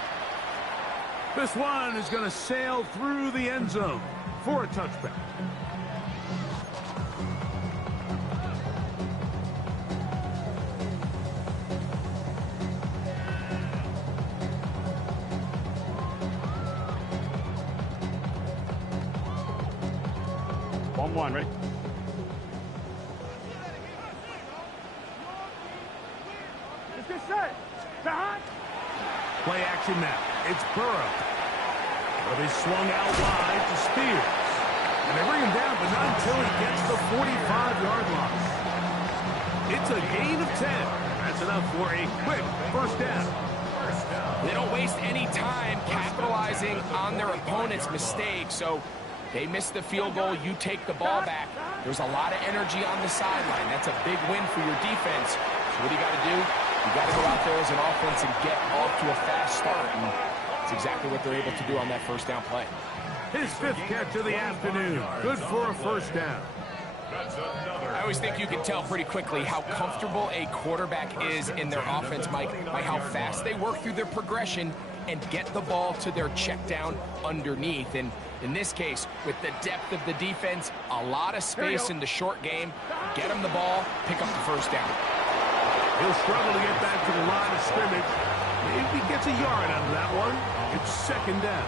This one is going to sail through the end zone for a touchback. One, ready? Let's get set. Behind. Play action now. It's Burrow. It'll be swung out wide to Spears. And they bring him down, but not until he gets the 45-yard line. It's a gain of 10. That's enough for a quick first down. They don't waste any time capitalizing on their opponent's mistake, so they miss the field goal, you take the ball back. There's a lot of energy on the sideline. That's a big win for your defense. So what do you got to do? You got to go out there as an offense and get off to a fast start. And it's exactly what they're able to do on that first down play. His 5th catch of the afternoon. Good for a first down. I always think you can tell pretty quickly how comfortable a quarterback is in their offense, Mike, by how fast they work through their progression and get the ball to their check down underneath. And in this case, with the depth of the defense, a lot of space in the short game, get them the ball, pick up the first down. He'll struggle to get back to the line of scrimmage. Maybe gets a yard out of that one. It's second down.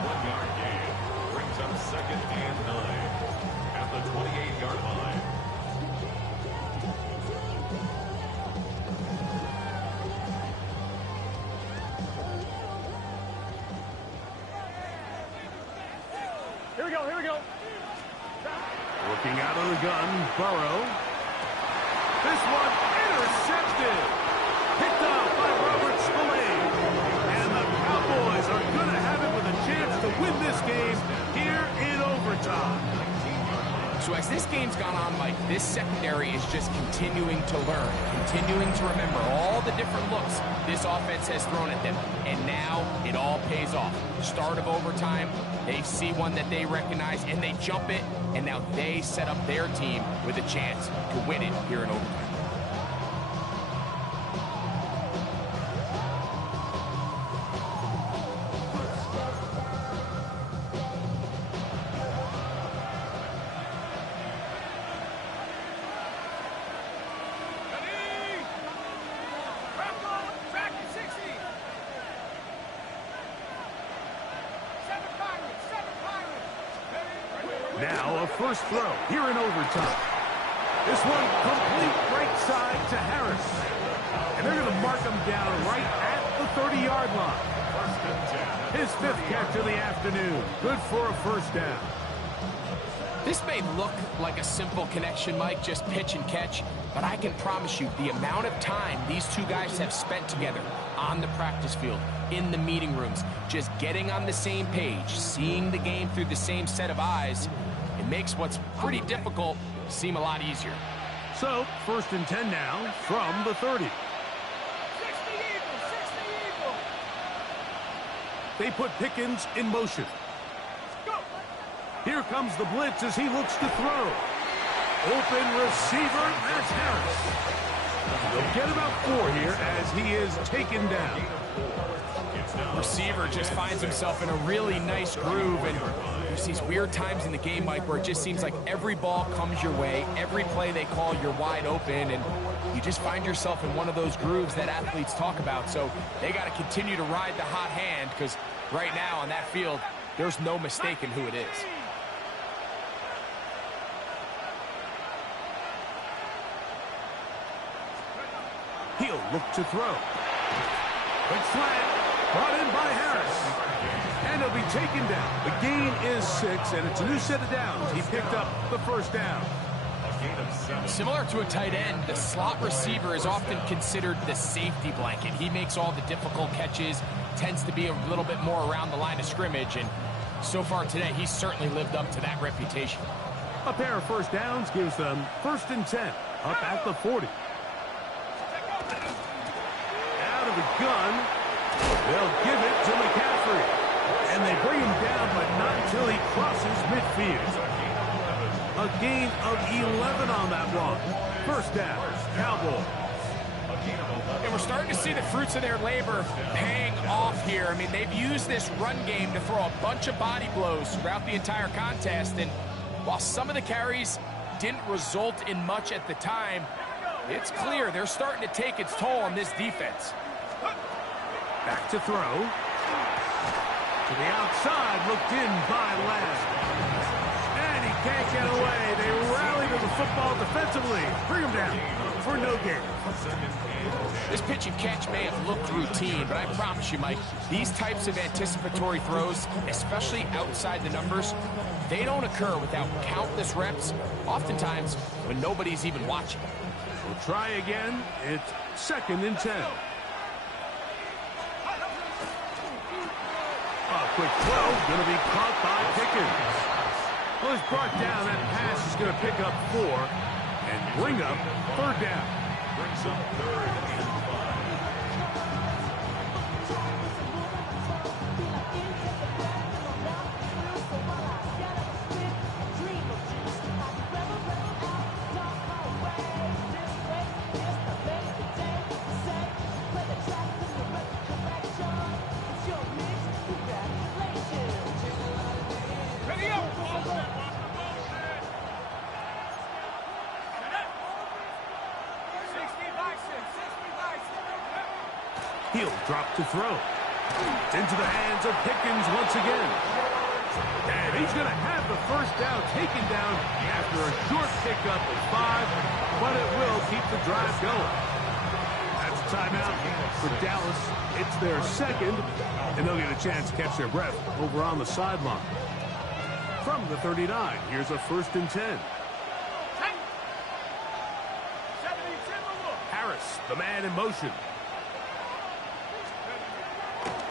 1 yard gain brings up second and 9 at the 28-yard line. Here we go, here we go. Working out of the gun, Burrow. This one intercepted. Picked up by Robert Spillane. And the Cowboys are going to have it with a chance to win this game here in overtime. So as this game's gone on, Mike, this secondary is just continuing to learn, continuing to remember all the different looks this offense has thrown at them. And now it all pays off. Start of overtime, they see one that they recognize, and they jump it, and now they set up their team with a chance to win it here in overtime. Now a first throw here in overtime. This one complete right side to Harris. And they're going to mark him down right at the 30-yard line. His fifth catch of the afternoon. Good for a first down. This may look like a simple connection, Mike, just pitch and catch, but I can promise you the amount of time these two guys have spent together on the practice field, in the meeting rooms, just getting on the same page, seeing the game through the same set of eyes, it makes what's pretty difficult seem a lot easier. So, first and 10 now from the 30. 60 Eagles, 60 Eagles. They put Pickens in motion. Go. Here comes the blitz as he looks to throw. Open receiver, that's Harris. They'll get about 4 here as he is taken down. Receiver just finds himself in a really nice groove, and there's these weird times in the game, Mike, where it just seems like every ball comes your way, every play they call, you're wide open, and you just find yourself in one of those grooves that athletes talk about. So they got to continue to ride the hot hand, because right now on that field, there's no mistaking who it is. He'll look to throw. Quick slant, brought in by Harris. And he'll be taken down. The gain is 6, and it's a new set of downs. He picked up the first down. Similar to a tight end, the slot receiver is often considered the safety blanket. He makes all the difficult catches, tends to be a little bit more around the line of scrimmage, and so far today, he's certainly lived up to that reputation. A pair of first downs gives them first and 10, up at the 40. Out of the gun, they'll give it to McCaffrey. And they bring him down, but not until he crosses midfield. A gain of 11 on that one. First down, Cowboys. And we're starting to see the fruits of their labor paying off here. I mean, they've used this run game to throw a bunch of body blows throughout the entire contest. And while some of the carries didn't result in much at the time, it's clear they're starting to take its toll on this defense. Back to throw. To the outside, looked in by Last. And he can't get away. They rally to the football defensively. Bring him down for no gain. This pitch and catch may have looked routine, but I promise you, Mike, these types of anticipatory throws, especially outside the numbers, they don't occur without countless reps, oftentimes when nobody's even watching. We'll try again. It's second and 10. A quick throw, going to be caught by Pickens. Well, he's brought down. That pass is going to pick up 4 and bring up third down. Brings up third and 5. He'll drop to throw. It's into the hands of Pickens once again. And he's going to have the first down taken down after a short pickup of 5, but it will keep the drive going. That's a timeout for Dallas. It's their second, and they'll get a chance to catch their breath over on the sideline. From the 39, here's a 1st and 10. Harris, the man in motion.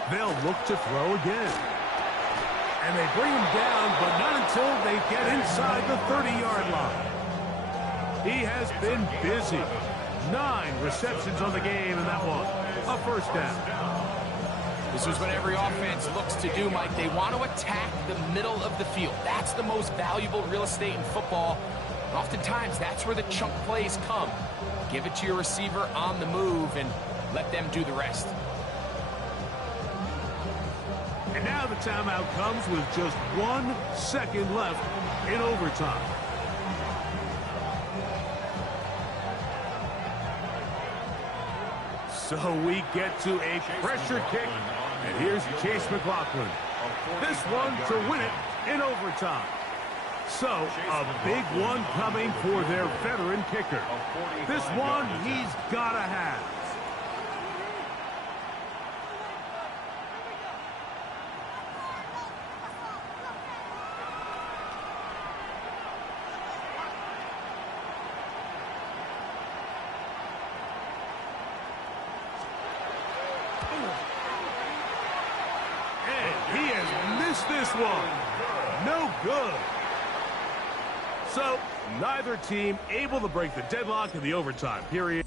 They'll look to throw again. And they bring him down, but not until they get inside the 30-yard line. He has been busy. 9 receptions on the game, and that one, a 1st down. This is what every offense looks to do, Mike. They want to attack the middle of the field. That's the most valuable real estate in football. And oftentimes, that's where the chunk plays come. Give it to your receiver on the move and let them do the rest. And now the timeout comes with just 1 second left in overtime. So we get to a pressure kick, and here's Chase McLaughlin. This one to win it in overtime. So a big one coming for their veteran kicker. This one he's got to have. And he has missed this one. No good. So neither team able to break the deadlock in the overtime period.